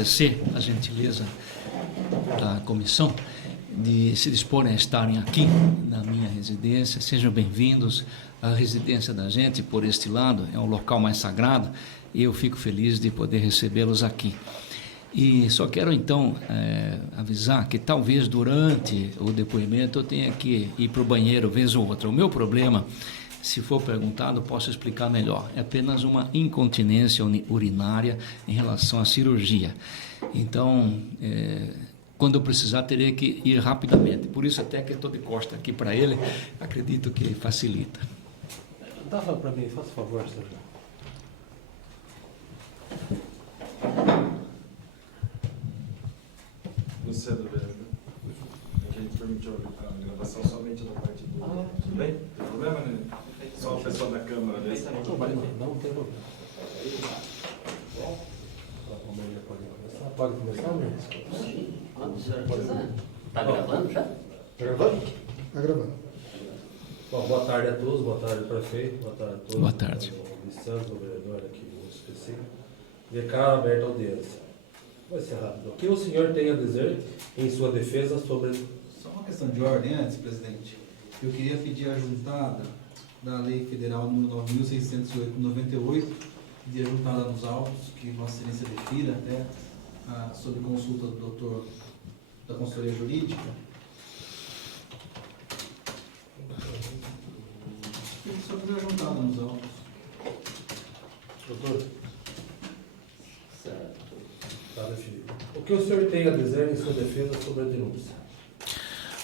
agradecer a gentileza da comissão de se disporem a estarem aqui na minha residência. Sejam bem-vindos à residência da gente por este lado, é um local mais sagrado e eu fico feliz de poder recebê-los aqui. E só quero então avisar que talvez durante o depoimento eu tenha que ir para o banheiro vez ou outra. O meu problema, se for perguntado, posso explicar melhor. É apenas uma incontinência urinária em relação à cirurgia. Então, quando eu precisar, terei que ir rapidamente. Por isso até que eu estou de costa aqui para ele, acredito que facilita. Dava para mim, faça favor, Sérgio. Luciano, a gente permitiu a gravação somente da parte do... Tudo bem? Não tem problema, né? Só a pessoa da câmera, né? Não tem problema. Pode começar, né? Quando o senhor quiser. Está gravando já? Está gravando? Está gravando. Bom, boa tarde a todos, boa tarde, prefeito, boa tarde a todos. Boa tarde. O Santos, o vereador aqui, o específico. Declaro aberta a audiência. Vai ser rápido. O que o senhor tem a dizer em sua defesa sobre... Só uma questão de ordem antes, presidente. Eu queria pedir a juntada da Lei Federal número 9.608/98, pedir a juntada nos autos, que Vossa Excelência defira até sob consulta do doutor da consultoria jurídica. Só pedir a juntada nos autos. Doutor? Certo. Está definido. O que o senhor tem a dizer em sua defesa sobre a denúncia?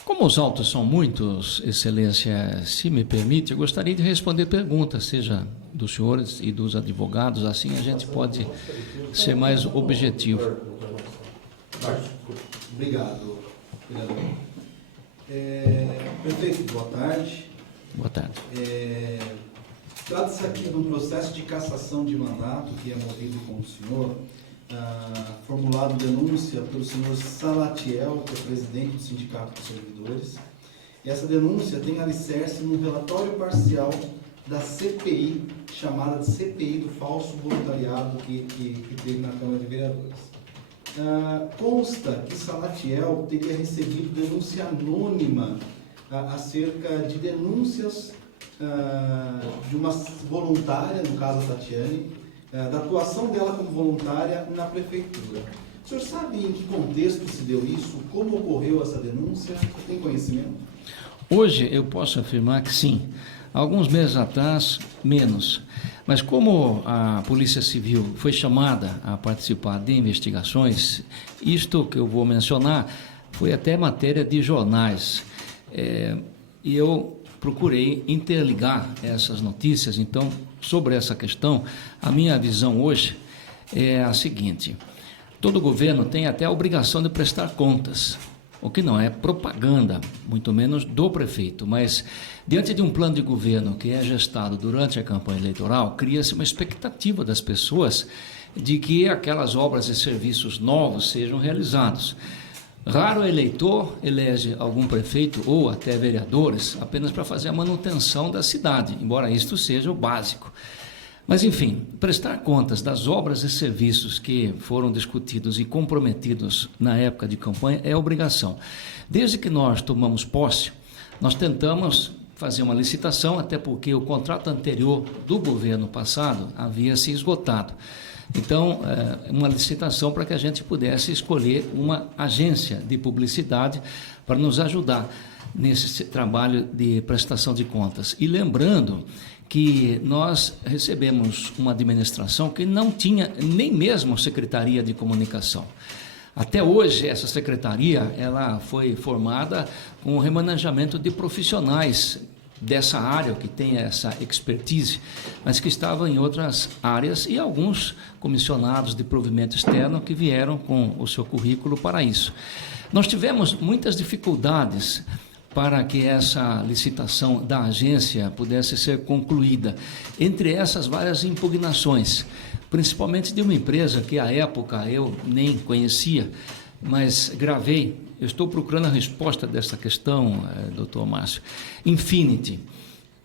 Como os autos são muitos, Excelência, se me permite, eu gostaria de responder perguntas, seja dos senhores e dos advogados, assim a gente pode ser mais objetivo. Obrigado, vereador. Prefeito, boa tarde. Boa tarde. Trata-se aqui de um processo de cassação de mandato que é movido com o senhor, formulado denúncia pelo senhor Salatiel, que é presidente do Sindicato dos Servidores. E essa denúncia tem alicerce num relatório parcial da CPI, chamada de CPI do falso voluntariado que teve na Câmara de Vereadores. Consta que Salatiel teria recebido denúncia anônima acerca de denúncias de uma voluntária, no caso a Tatiane, da atuação dela como voluntária na prefeitura. O senhor sabe em que contexto se deu isso? Como ocorreu essa denúncia? Você tem conhecimento? Hoje eu posso afirmar que sim. Alguns meses atrás, menos. Mas como a Polícia Civil foi chamada a participar de investigações, isto que eu vou mencionar foi até matéria de jornais. E eu procurei interligar essas notícias. Então, sobre essa questão, a minha visão hoje é a seguinte: todo governo tem até a obrigação de prestar contas, o que não é propaganda, muito menos do prefeito, mas diante de um plano de governo que é gestado durante a campanha eleitoral, cria-se uma expectativa das pessoas de que aquelas obras e serviços novos sejam realizados. Raro eleitor elege algum prefeito ou até vereadores apenas para fazer a manutenção da cidade, embora isto seja o básico. Mas, enfim, prestar contas das obras e serviços que foram discutidos e comprometidos na época de campanha é obrigação. Desde que nós tomamos posse, nós tentamos fazer uma licitação, até porque o contrato anterior do governo passado havia se esgotado. Então, uma licitação para que a gente pudesse escolher uma agência de publicidade para nos ajudar nesse trabalho de prestação de contas. E lembrando que nós recebemos uma administração que não tinha nem mesmo secretaria de comunicação. Até hoje, essa secretaria ela foi formada com o remanejamento de profissionais dessa área, que tem essa expertise, mas que estavam em outras áreas, e alguns comissionados de provimento externo que vieram com o seu currículo para isso. Nós tivemos muitas dificuldades para que essa licitação da agência pudesse ser concluída, entre essas várias impugnações, principalmente de uma empresa que à época eu nem conhecia, mas gravei. Eu estou procurando a resposta dessa questão, doutor Márcio. Infinity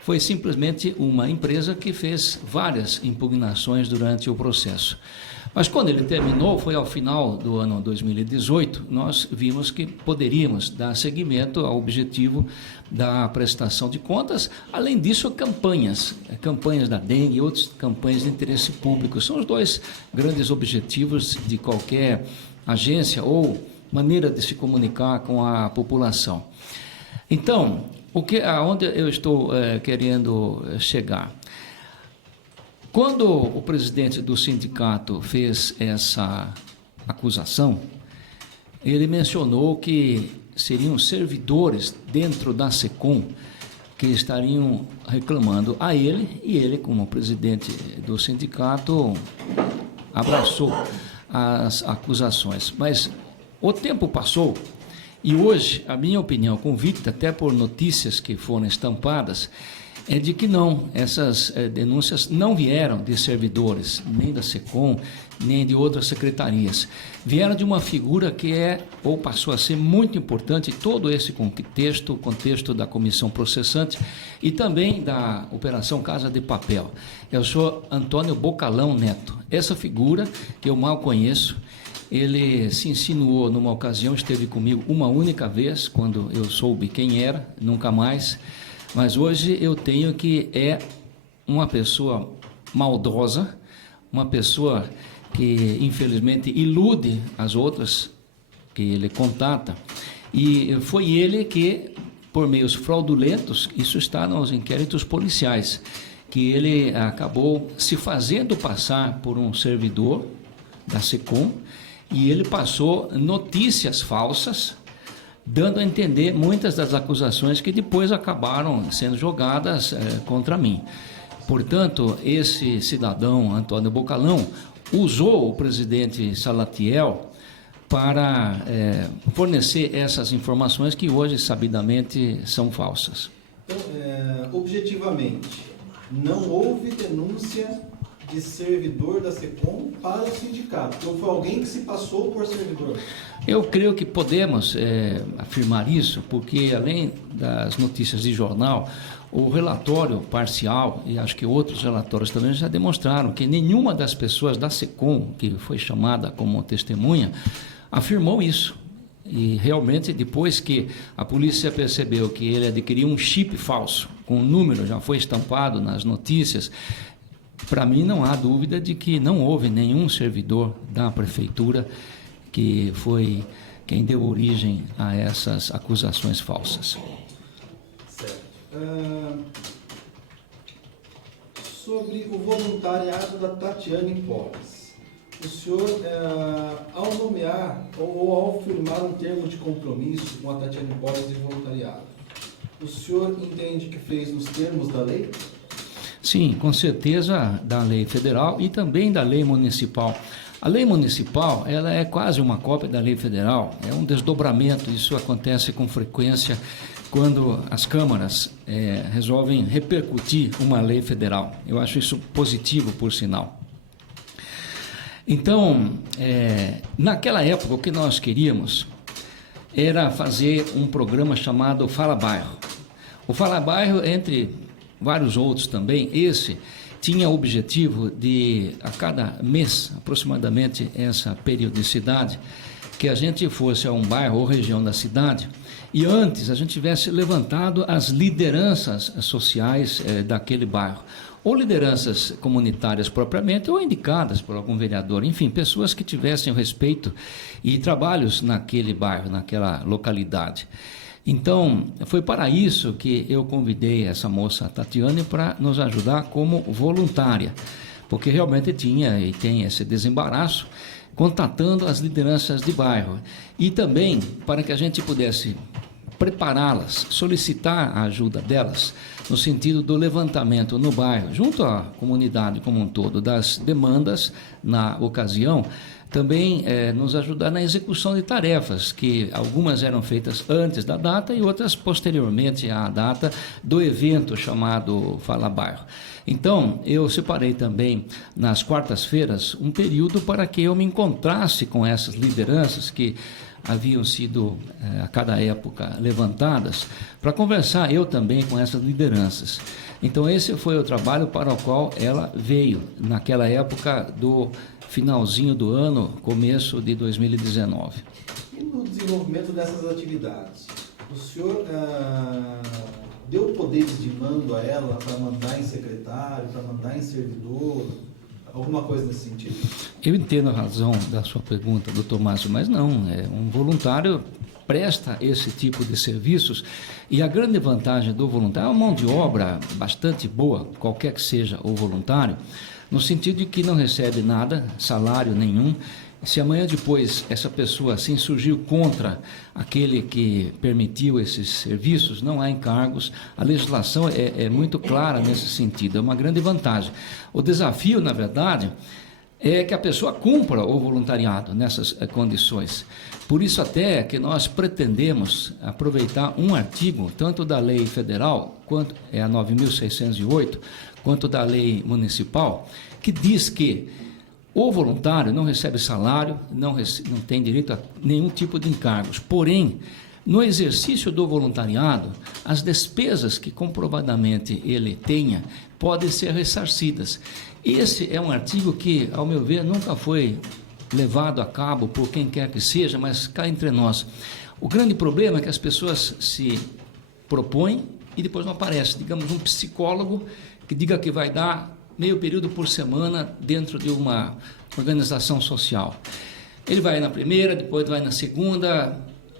foi simplesmente uma empresa que fez várias impugnações durante o processo. Mas quando ele terminou, foi ao final do ano 2018, nós vimos que poderíamos dar seguimento ao objetivo da prestação de contas. Além disso, campanhas da dengue e outras campanhas de interesse público. São os dois grandes objetivos de qualquer agência ou maneira de se comunicar com a população. Então, aonde eu estou querendo chegar? Quando o presidente do sindicato fez essa acusação, ele mencionou que seriam servidores dentro da SECOM que estariam reclamando a ele, e ele, como presidente do sindicato, abraçou as acusações. Mas o tempo passou e hoje a minha opinião, convicta até por notícias que foram estampadas, é de que não, essas denúncias não vieram de servidores, nem da SECOM, nem de outras secretarias. Vieram de uma figura que ou passou a ser muito importante em todo esse contexto, o contexto da comissão processante e também da Operação Casa de Papel. Eu sou Antônio Bocalão Neto. Essa figura, que eu mal conheço, ele se insinuou numa ocasião, esteve comigo uma única vez, quando eu soube quem era, nunca mais. Mas hoje eu tenho que uma pessoa maldosa, uma pessoa que infelizmente ilude as outras que ele contata, e foi ele que, por meios fraudulentos, isso está nos inquéritos policiais, que ele acabou se fazendo passar por um servidor da SECOM, e ele passou notícias falsas, dando a entender muitas das acusações que depois acabaram sendo jogadas contra mim. Portanto, esse cidadão, Antônio Bocalão, usou o presidente Salatiel para fornecer essas informações que hoje, sabidamente, são falsas. Então, objetivamente, não houve denúncia de servidor da SECOM para o sindicato. Então, foi alguém que se passou por servidor. Eu creio que podemos afirmar isso, porque além das notícias de jornal, o relatório parcial, e acho que outros relatórios também já demonstraram que nenhuma das pessoas da SECOM, que foi chamada como testemunha, afirmou isso. E realmente, depois que a polícia percebeu que ele adquiriu um chip falso, com um número, já foi estampado nas notícias, para mim não há dúvida de que não houve nenhum servidor da prefeitura que foi quem deu origem a essas acusações falsas. Certo. Sobre o voluntariado da Tatiane Polis, o senhor, ao nomear ou ao firmar um termo de compromisso com a Tatiane Polis de voluntariado, o senhor entende que fez nos termos da lei? Sim, com certeza, da lei federal e também da lei municipal. A lei municipal, ela é quase uma cópia da lei federal, é um desdobramento. Isso acontece com frequência quando as câmaras resolvem repercutir uma lei federal. Eu acho isso positivo, por sinal. Então, naquela época, o que nós queríamos era fazer um programa chamado Fala Bairro. O Fala Bairro, entre vários outros também, esse tinha o objetivo de, a cada mês, aproximadamente essa periodicidade, que a gente fosse a um bairro ou região da cidade e antes a gente tivesse levantado as lideranças sociais daquele bairro, ou lideranças comunitárias propriamente, ou indicadas por algum vereador, enfim, pessoas que tivessem o respeito e trabalhos naquele bairro, naquela localidade. Então, foi para isso que eu convidei essa moça, Tatiane, para nos ajudar como voluntária, porque realmente tinha e tem esse desembaraço, contatando as lideranças de bairro. E também para que a gente pudesse prepará-las, solicitar a ajuda delas, no sentido do levantamento no bairro, junto à comunidade como um todo, das demandas na ocasião, também nos ajudar na execução de tarefas, que algumas eram feitas antes da data e outras posteriormente à data do evento chamado Fala Bairro. Então, eu separei também nas quartas-feiras um período para que eu me encontrasse com essas lideranças que haviam sido a cada época levantadas, para conversar eu também com essas lideranças. Então esse foi o trabalho para o qual ela veio naquela época do finalzinho do ano, começo de 2019. E no desenvolvimento dessas atividades, o senhor deu poderes de mando a ela para mandar em secretário, para mandar em servidor, alguma coisa nesse sentido? Eu entendo a razão da sua pergunta, doutor Márcio, mas não, um voluntário presta esse tipo de serviços e a grande vantagem do voluntário é uma mão de obra bastante boa, qualquer que seja o voluntário, no sentido de que não recebe nada, salário nenhum. Se amanhã depois essa pessoa assim surgiu contra aquele que permitiu esses serviços, não há encargos, a legislação é muito clara nesse sentido, é uma grande vantagem. O desafio, na verdade, é que a pessoa cumpra o voluntariado nessas condições. Por isso até que nós pretendemos aproveitar um artigo, tanto da lei federal, quanto é a 9.608, quanto da lei municipal, que diz que o voluntário não recebe salário, não tem direito a nenhum tipo de encargos. Porém, no exercício do voluntariado, as despesas que comprovadamente ele tenha podem ser ressarcidas. Esse é um artigo que, ao meu ver, nunca foi levado a cabo por quem quer que seja, mas cá entre nós. O grande problema é que as pessoas se propõem e depois não aparece. Digamos, um psicólogo que diga que vai dar meio período por semana dentro de uma organização social. Ele vai na primeira, depois vai na segunda,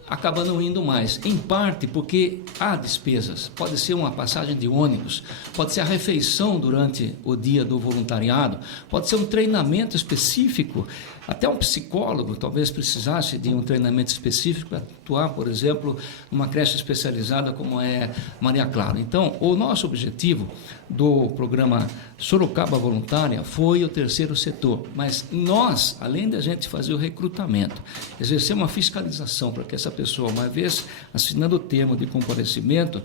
acaba não indo mais. Em parte porque há despesas. Pode ser uma passagem de ônibus, pode ser a refeição durante o dia do voluntariado, pode ser um treinamento específico. Até um psicólogo talvez precisasse de um treinamento específico para atuar, por exemplo, numa creche especializada como é Maria Clara. Então, o nosso objetivo do programa Sorocaba Voluntária foi o terceiro setor, mas nós, além da gente fazer o recrutamento, exercer uma fiscalização para que essa pessoa, uma vez assinando o termo de comparecimento,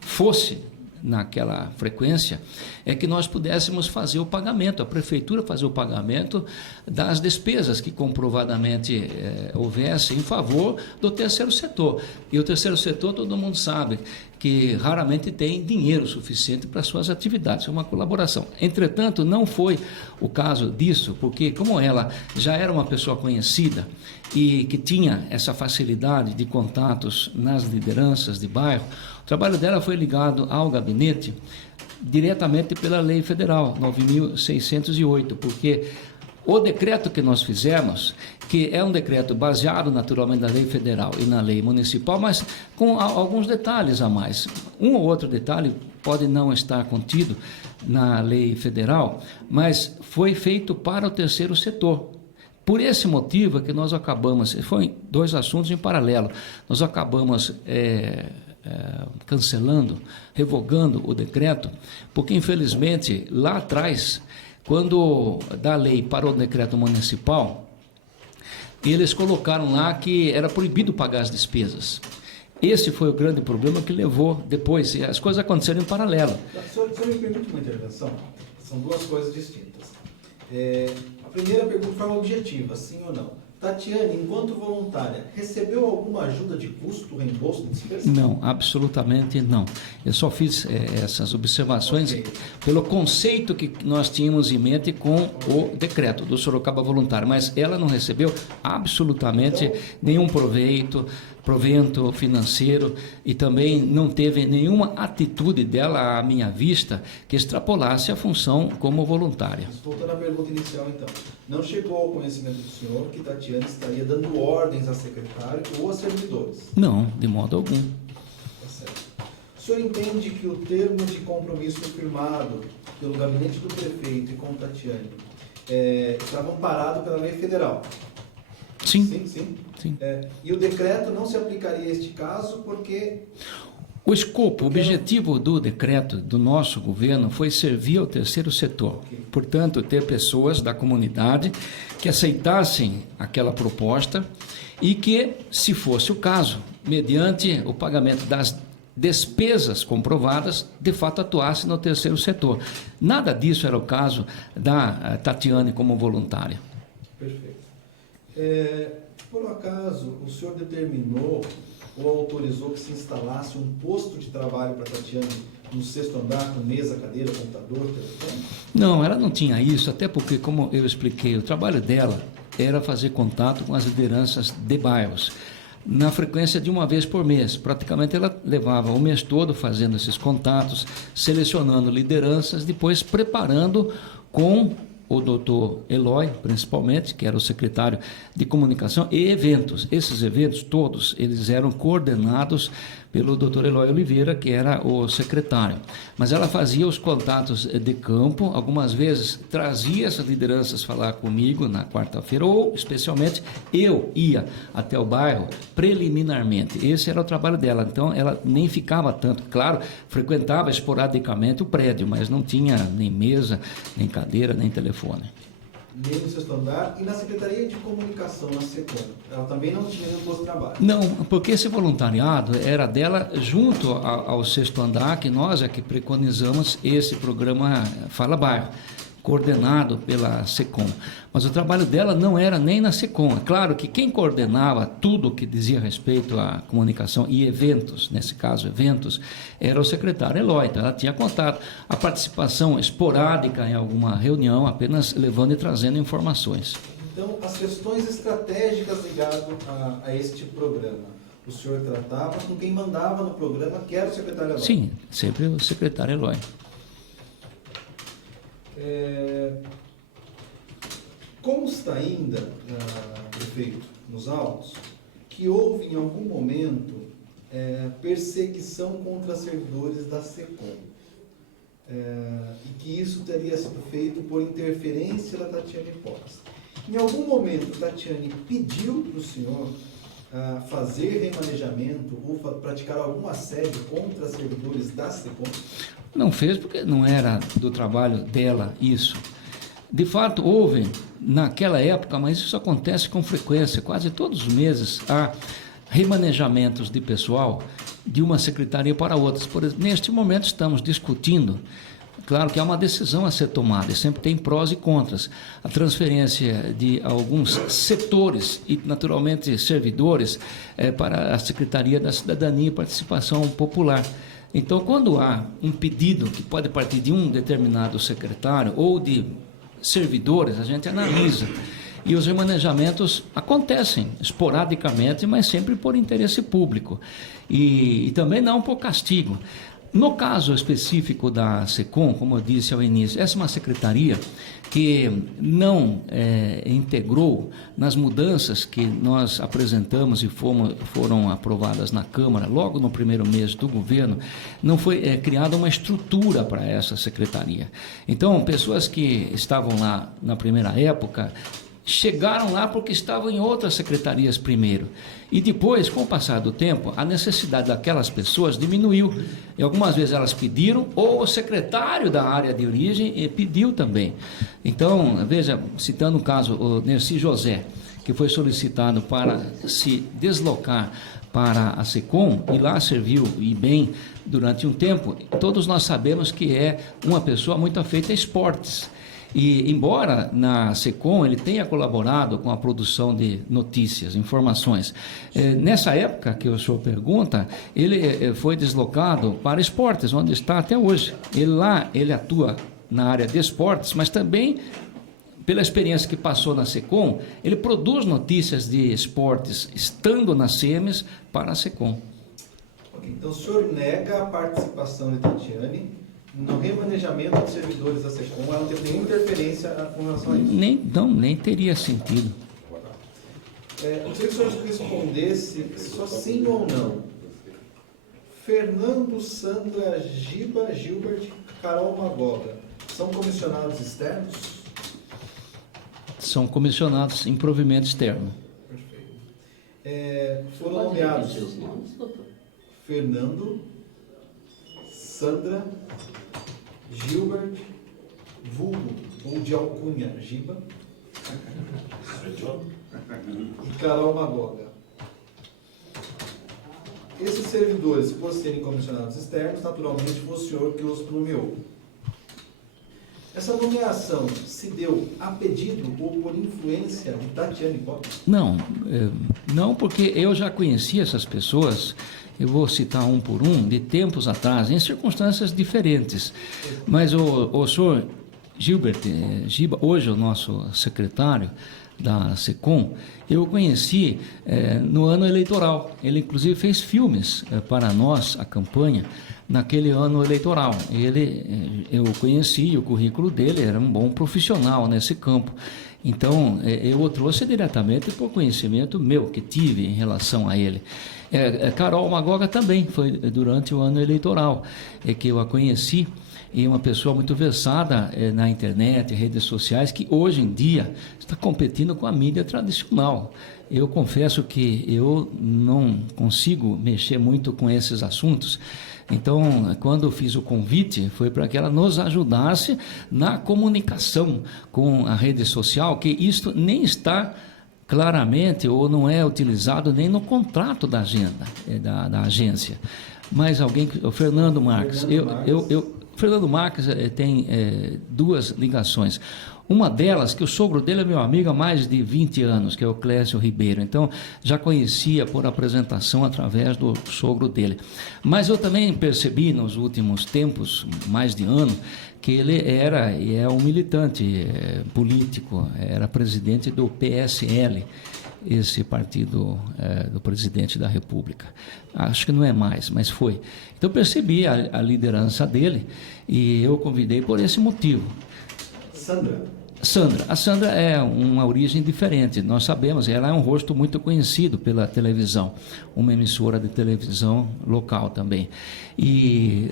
fosse naquela frequência, é que nós pudéssemos fazer o pagamento, a prefeitura fazer o pagamento das despesas que comprovadamente houvesse em favor do terceiro setor. E o terceiro setor, todo mundo sabe que raramente tem dinheiro suficiente para suas atividades, é uma colaboração. Entretanto, não foi o caso disso, porque como ela já era uma pessoa conhecida e que tinha essa facilidade de contatos nas lideranças de bairro, o trabalho dela foi ligado ao gabinete diretamente pela lei federal 9.608, porque o decreto que nós fizemos, que é um decreto baseado naturalmente na lei federal e na lei municipal, mas com alguns detalhes a mais. Um ou outro detalhe pode não estar contido na lei federal, mas foi feito para o terceiro setor. Por esse motivo é que nós acabamos, foi dois assuntos em paralelo, nós acabamos cancelando, revogando o decreto, porque infelizmente lá atrás, quando da lei para o decreto municipal, eles colocaram lá que era proibido pagar as despesas. Esse foi o grande problema que levou depois, e as coisas aconteceram em paralelo. Só me permite uma intervenção, são duas coisas distintas. A primeira pergunta foi objetiva, sim ou não? Tatiane, enquanto voluntária, recebeu alguma ajuda de custo, reembolso de despesa? Não, absolutamente não. Eu só fiz essas observações pelo conceito que nós tínhamos em mente com o decreto do Sorocaba Voluntário, mas ela não recebeu absolutamente nenhum provento financeiro e também não teve nenhuma atitude dela à minha vista que extrapolasse a função como voluntária. Voltando à pergunta inicial, então. Não chegou ao conhecimento do senhor que Tatiane estaria dando ordens a secretário ou a servidores? Não, de modo algum. Tá certo. O senhor entende que o termo de compromisso firmado pelo gabinete do prefeito e com Tatiane estava amparado pela lei federal? Sim. Sim. E o decreto não se aplicaria a este caso porque... O escopo, o objetivo do decreto do nosso governo foi servir ao terceiro setor. Portanto, ter pessoas da comunidade que aceitassem aquela proposta e que, se fosse o caso, mediante o pagamento das despesas comprovadas, de fato atuasse no terceiro setor. Nada disso era o caso da Tatiane como voluntária. Perfeito. Por acaso, o senhor determinou ou autorizou que se instalasse um posto de trabalho para Tatiane no sexto andar com mesa, cadeira, computador, telefone? Não, ela não tinha isso, até porque, como eu expliquei, o trabalho dela era fazer contato com as lideranças de bairros, na frequência de uma vez por mês. Praticamente ela levava o mês todo fazendo esses contatos, selecionando lideranças, depois preparando com o doutor Eloy, principalmente, que era o secretário de comunicação, e eventos. Esses eventos todos, eles eram coordenados pelo doutor Eloy Oliveira, que era o secretário. Mas ela fazia os contatos de campo, algumas vezes trazia essas lideranças falar comigo na quarta-feira, ou, especialmente, eu ia até o bairro preliminarmente. Esse era o trabalho dela. Então, ela nem ficava tanto. Claro, frequentava esporadicamente o prédio, mas não tinha nem mesa, nem cadeira, nem telefone. Nem no sexto andar. E na Secretaria de Comunicação, na SECOM, ela também não tinha nenhum posto de trabalho? Não, porque esse voluntariado era dela junto ao sexto andar, que nós é que preconizamos esse programa Fala Bairro, coordenado pela SECOM. Mas o trabalho dela não era nem na SECOM. É claro que quem coordenava tudo que dizia respeito à comunicação e eventos, nesse caso eventos, era o secretário Eloy. Então ela tinha contato. A participação esporádica em alguma reunião, apenas levando e trazendo informações. Então, as questões estratégicas ligadas a este programa, o senhor tratava com quem mandava no programa, que era o secretário Eloy? Sim, sempre o secretário Eloy. Consta ainda, prefeito, nos autos, que houve em algum momento perseguição contra servidores da SECOM, e que isso teria sido feito por interferência da Tatiane Costa. Em algum momento, Tatiane pediu para o senhor fazer remanejamento ou praticar algum assédio contra servidores da SECOM? Não fez porque não era do trabalho dela isso. De fato, houve naquela época, mas isso acontece com frequência, quase todos os meses há remanejamentos de pessoal de uma secretaria para outra. Por exemplo, neste momento estamos discutindo, claro que há uma decisão a ser tomada, e sempre tem prós e contras, a transferência de alguns setores e, naturalmente, servidores para a Secretaria da Cidadania e Participação Popular. Então, quando há um pedido que pode partir de um determinado secretário ou de servidores, a gente analisa. E os remanejamentos acontecem esporadicamente, mas sempre por interesse público. E também não por castigo. No caso específico da SECOM, como eu disse ao início, essa é uma secretaria que não integrou nas mudanças que nós apresentamos e foram aprovadas na Câmara, logo no primeiro mês do governo, não foi criada uma estrutura para essa secretaria. Então, pessoas que estavam lá na primeira época chegaram lá porque estavam em outras secretarias primeiro. E depois, com o passar do tempo, a necessidade daquelas pessoas diminuiu. E algumas vezes elas pediram, ou o secretário da área de origem pediu também. Então, veja, citando o caso, o Nerci José, que foi solicitado para se deslocar para a SECOM, e lá serviu e bem durante um tempo. Todos nós sabemos que é uma pessoa muito afeita a esportes. E, embora na SECOM ele tenha colaborado com a produção de notícias, informações, nessa época que o senhor pergunta, ele foi deslocado para esportes, onde está até hoje. Ele atua na área de esportes, mas também, pela experiência que passou na SECOM, ele produz notícias de esportes, estando na SEMES, para a SECOM. Então, o senhor nega a participação de Tatiane no remanejamento de servidores da SECOM? Ela não teve nenhuma interferência com relação a isso? Nem teria sentido. Eu gostaria que o senhor respondesse só sim ou não. Fernando, Sandra, Giba, Gilbert, Carol Magoga, são comissionados externos? São comissionados em provimento externo. Perfeito. Foram Pode nomeados repetir os nomes, doutor? Fernando, Sandra, Gilbert, vulgo ou de alcunha, Giba, e Carol Magoga. Esses servidores, por serem comissionados externos, naturalmente foi o senhor que os nomeou. Essa nomeação se deu a pedido ou por influência de Tatiane Polis? Não, não, porque eu já conhecia essas pessoas, eu vou citar um por um, de tempos atrás, em circunstâncias diferentes. Mas o senhor Gilbert Giba, hoje o nosso secretário da SECOM, eu conheci no ano eleitoral. Ele, inclusive, fez filmes para nós, a campanha, naquele ano eleitoral. Eu conheci o currículo dele, era um bom profissional nesse campo. Então, eu o trouxe diretamente por conhecimento meu que tive em relação a ele. Carol Magoga também, foi durante o ano eleitoral que eu a conheci, e uma pessoa muito versada na internet, redes sociais, que hoje em dia está competindo com a mídia tradicional. Eu confesso que eu não consigo mexer muito com esses assuntos. Então, quando eu fiz o convite, foi para que ela nos ajudasse na comunicação com a rede social, que isto nem está claramente ou não é utilizado nem no contrato da agenda, da agência. Mas alguém, o Fernando Marques, Fernando Marques tem duas ligações. Uma delas, que o sogro dele é meu amigo há mais de 20 anos, que é o Clécio Ribeiro. Então, já conhecia por apresentação através do sogro dele. Mas eu também percebi nos últimos tempos, mais de ano, que ele era e é um militante político, era presidente do PSL, esse partido do presidente da República. Acho que não é mais, mas foi. Então, percebi a liderança dele e eu convidei por esse motivo. Sandra. A Sandra é uma origem diferente, nós sabemos, ela é um rosto muito conhecido pela televisão, uma emissora de televisão local também. E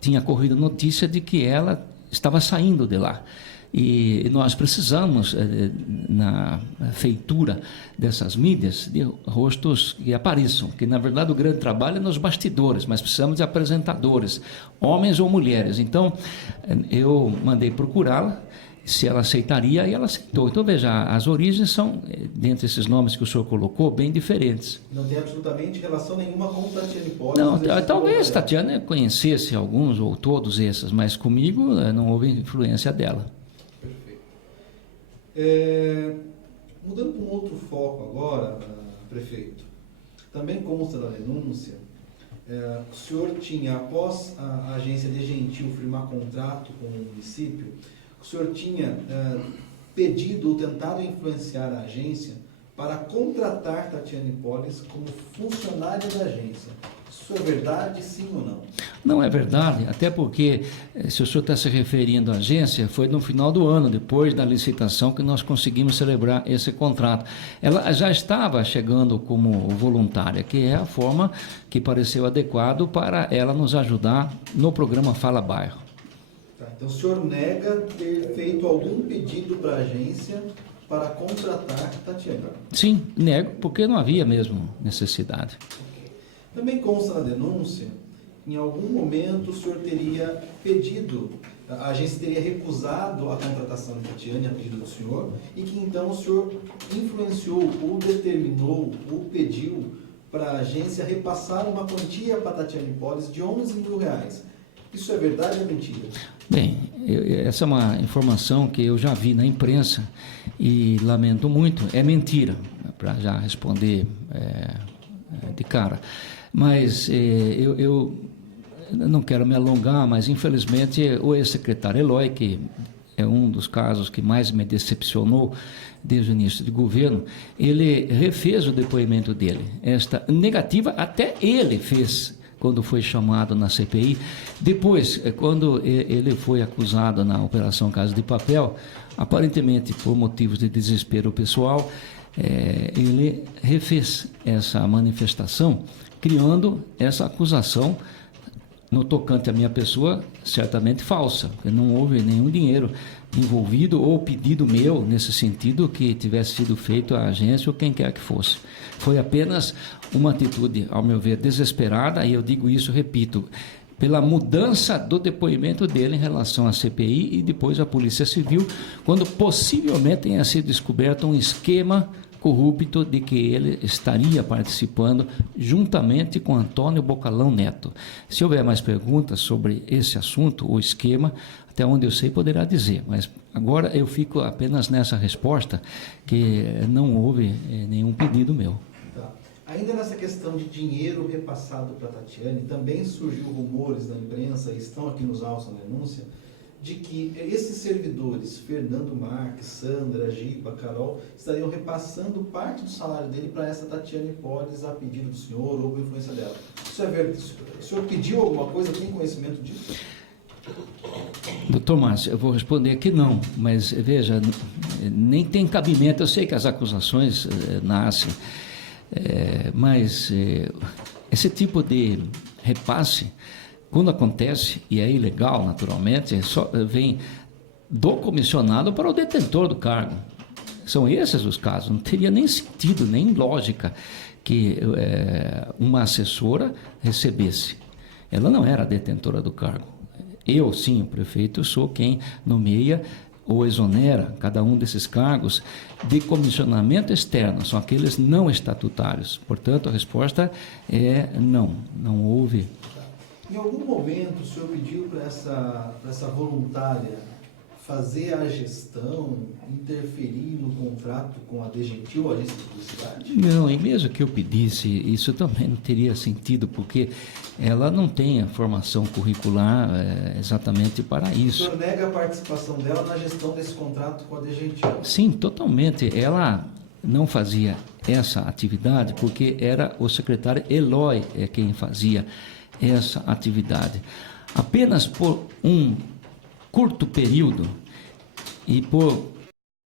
tinha corrido notícia de que ela estava saindo de lá. E nós precisamos, na feitura dessas mídias, de rostos que apareçam, que na verdade o grande trabalho é nos bastidores, mas precisamos de apresentadores, homens ou mulheres. Então, eu mandei procurá-la, se ela aceitaria, e ela aceitou. Então, veja, as origens são, dentre esses nomes que o senhor colocou, bem diferentes. Não tem absolutamente relação nenhuma com Tatiane Polis? Não, talvez Tatiane conhecesse alguns ou todos esses, mas comigo não houve influência dela. Mudando para um outro foco agora, prefeito, também consta da denúncia, o senhor tinha, após a agência de Gentil firmar contrato com o município, o senhor tinha pedido ou tentado influenciar a agência para contratar Tatiane Polis como funcionária da agência. Isso é verdade, sim ou não? Não é verdade, até porque, se o senhor está se referindo à agência, foi no final do ano, depois da licitação, que nós conseguimos celebrar esse contrato. Ela já estava chegando como voluntária, que é a forma que pareceu adequado para ela nos ajudar no programa Fala Bairro. Tá, então o senhor nega ter feito algum pedido para a agência para contratar Tatiane? Sim, nego, porque não havia mesmo necessidade. Também consta na denúncia, em algum momento o senhor teria pedido, a agência teria recusado a contratação de Tatiane a pedido do senhor, e que então o senhor influenciou, ou determinou, ou pediu para a agência repassar uma quantia para Tatiane Polis de R$11 mil. Isso é verdade ou é mentira? Bem, essa é uma informação que eu já vi na imprensa e lamento muito, é mentira, para já responder de cara. Mas eu não quero me alongar, mas infelizmente o ex-secretário Eloy, que é um dos casos que mais me decepcionou desde o início do governo, ele refez o depoimento dele. Esta negativa até ele fez quando foi chamado na CPI. Depois, quando ele foi acusado na Operação Casa de Papel, aparentemente por motivos de desespero pessoal, ele refez essa manifestação, criando essa acusação no tocante à minha pessoa, certamente falsa, porque não houve nenhum dinheiro envolvido ou pedido meu nesse sentido que tivesse sido feito à agência ou quem quer que fosse. Foi apenas uma atitude, ao meu ver, desesperada, e eu digo isso, repito, pela mudança do depoimento dele em relação à CPI e depois à Polícia Civil, quando possivelmente tenha sido descoberto um esquema corrupto de que ele estaria participando juntamente com Antônio Bocalão Neto. Se houver mais perguntas sobre esse assunto, o esquema, até onde eu sei, poderá dizer, mas agora eu fico apenas nessa resposta, que não houve nenhum pedido meu. Tá. Ainda nessa questão de dinheiro repassado para Tatiane, também surgiu rumores na imprensa, e estão aqui nos autos na denúncia, de que esses servidores, Fernando Marques, Sandra, Giba, Carol, estariam repassando parte do salário dele para essa Tatiane Polis a pedido do senhor ou por influência dela. Isso é verdade? O senhor pediu alguma coisa? Tem conhecimento disso? Doutor Márcio, eu vou responder que não, mas veja, nem tem cabimento. Eu sei que as acusações nascem, mas esse tipo de repasse, quando acontece, e é ilegal naturalmente, só vem do comissionado para o detentor do cargo. São esses os casos. Não teria nem sentido, nem lógica que uma assessora recebesse. Ela não era detentora do cargo. Eu, sim, o prefeito, sou quem nomeia ou exonera cada um desses cargos de comissionamento externo, são aqueles não estatutários. Portanto, a resposta é não, não houve. Em algum momento o senhor pediu para essa voluntária fazer a gestão, interferir no contrato com a DGentil, a agência de publicidade? Não, e mesmo que eu pedisse, isso também não teria sentido, porque ela não tem a formação curricular exatamente para isso. O senhor nega a participação dela na gestão desse contrato com a DGentil? Sim, totalmente. Ela não fazia essa atividade porque era o secretário Eloy quem fazia essa atividade. Apenas por um curto período e por